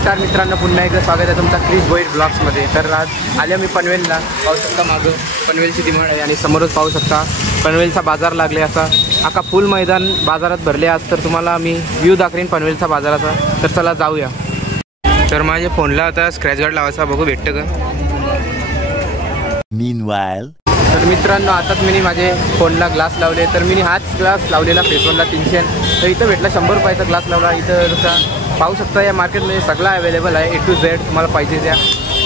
नमस्कार मित्रांनो, पुन्हा एकदा स्वागत आहे तुमचा क्रिस भोईर ब्लॉग्समध्ये। तर आज आले मी पनवेलला। पाहू शकता मागं पनवेलची डिमांड आहे आणि समोरच पाहू शकता पनवेलचा बाजार लागले असा आका फुल मैदान बाजारात भरले। आज तर तुम्हाला मी व्ह्यू दाखवीन पनवेलचा बाजाराचा। तर चला जाऊया। तर माझ्या फोनला आता स्क्रॅच गार्ड लावायचा, बघू भेटतं का। Meanwhile, तर मित्रांनो आताच मी माझे फोनला ग्लास लावले। तर मी हाच ग्लास लावलेला फेसवनला 300, तर इथं भेटला 100 रुपयाचा ग्लास लावला। इथं जसा पाहू शकता या मार्केटमध्ये सगळा अवेलेबल आहे, A to Z तुम्हाला पाहिजे त्या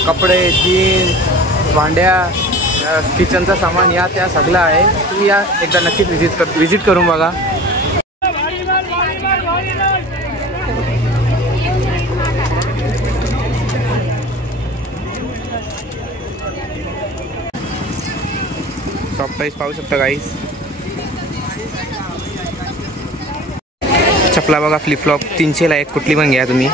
कपडे, जीन्स, भांड्या, किचनचा सामान या त्या सगळं आहे। तुम्ही या एकदा नक्कीच विजिट करून बघा। शॉप प्राइस पाहू शकता गाईस। चपला बघा, फ्लिपफ्लॉप 300ला एक, कुठली पण घ्या तुम्ही।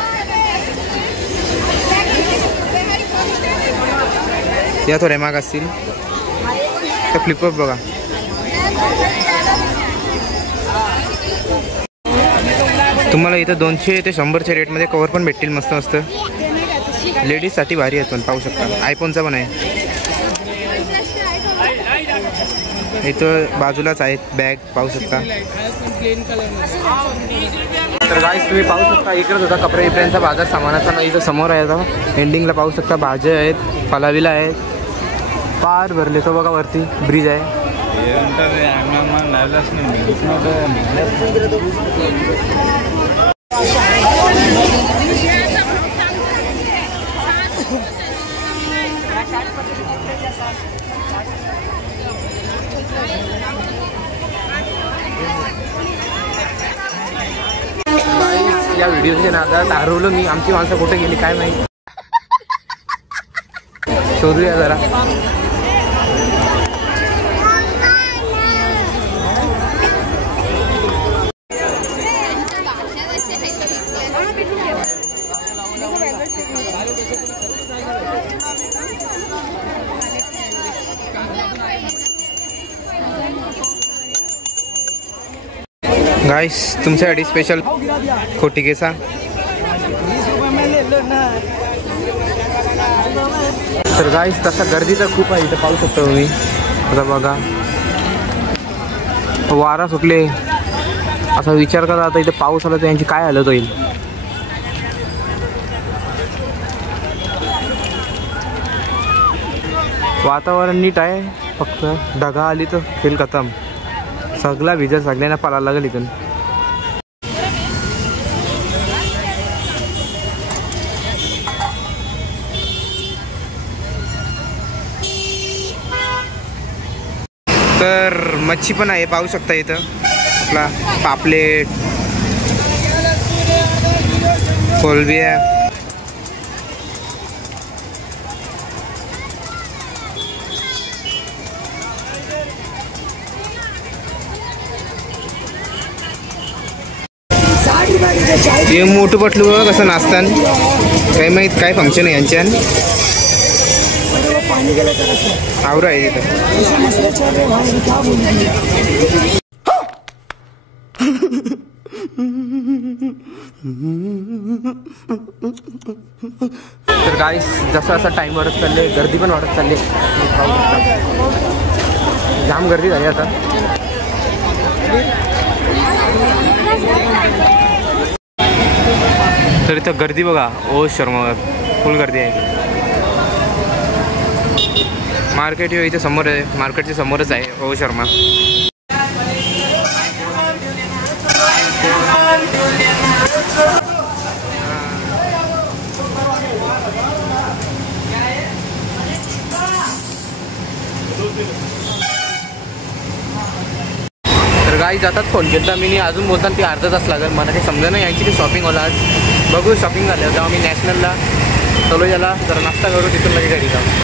या थोड्या महाग असतील तर फ्लिपफ्लॉप बघा। तुम्हाला इथं 200 ते 100च्या रेटमध्ये कवर पण भेटतील, मस्त मस्त लेडीजसाठी भारी आहेत पण पाहू शकता। आयफोनचा पण आहे इथं बाजूलाच आहेत, बॅग पाहू शकता। तर गाईस तुम्ही पाहू शकता इकडेच होता कपडे बिपड्यांचा बाजार सामानाचा ना। इथं समोर आहे आता एंडिंगला पाहू शकता भाज्या आहेत, फलाविला आहेत, पार भरले तो बघा, वरती ब्रिज आहे। या व्हिडिओच्या नादात हरवलं मी, आमची माणसं कुठे गेली काय माहिती, शोधूया जरा। गाइस तुमच्यासाठी स्पेशल खोटी केसा। तर गाइस तसा गर्दी तर खूप आहे इथं, पाहू शकता तुम्ही। आता बघा वारा सुटले, असा विचार करा आता इथे पाऊस आला तर यांची काय हालत होईल। वातावरण नीट आहे, फक्त ढगा आली तर खेळ खतम, सगळा भिजत सगळ्यांना पळायला लागेल इथून। तर मच्छी पण आहे पाहू शकता इथं, आपला पापलेट, कोलंबिया। हे मोठं पटलं बघा कसं नाचतान, काय माहीत काय फंक्शन आहे यांच्या। आवरा आहे तिथं। तर गाईस जसं असं टाइम वाढत चालले, गर्दी पण वाढत चालली, जाम गर्दी झाली आता। तर इथं गर्दी बघा, ओ शर्मा फुल गर्दी आहे। मार्केट इथे समोर आहे, मार्केटच्या समोरच आहे ओ शर्मा। तर गाई जातात फोन घेतला मी, अजून बोलताना ती अर्धा तास लागेल, मला काही समजा नाही यांची ती शॉपिंग होला। आज बघू शॉपिंग झालं तेव्हा मी नॅशनलला चलो, याला जरा नाश्ता करू, तिथून लगेच घरी जाऊ।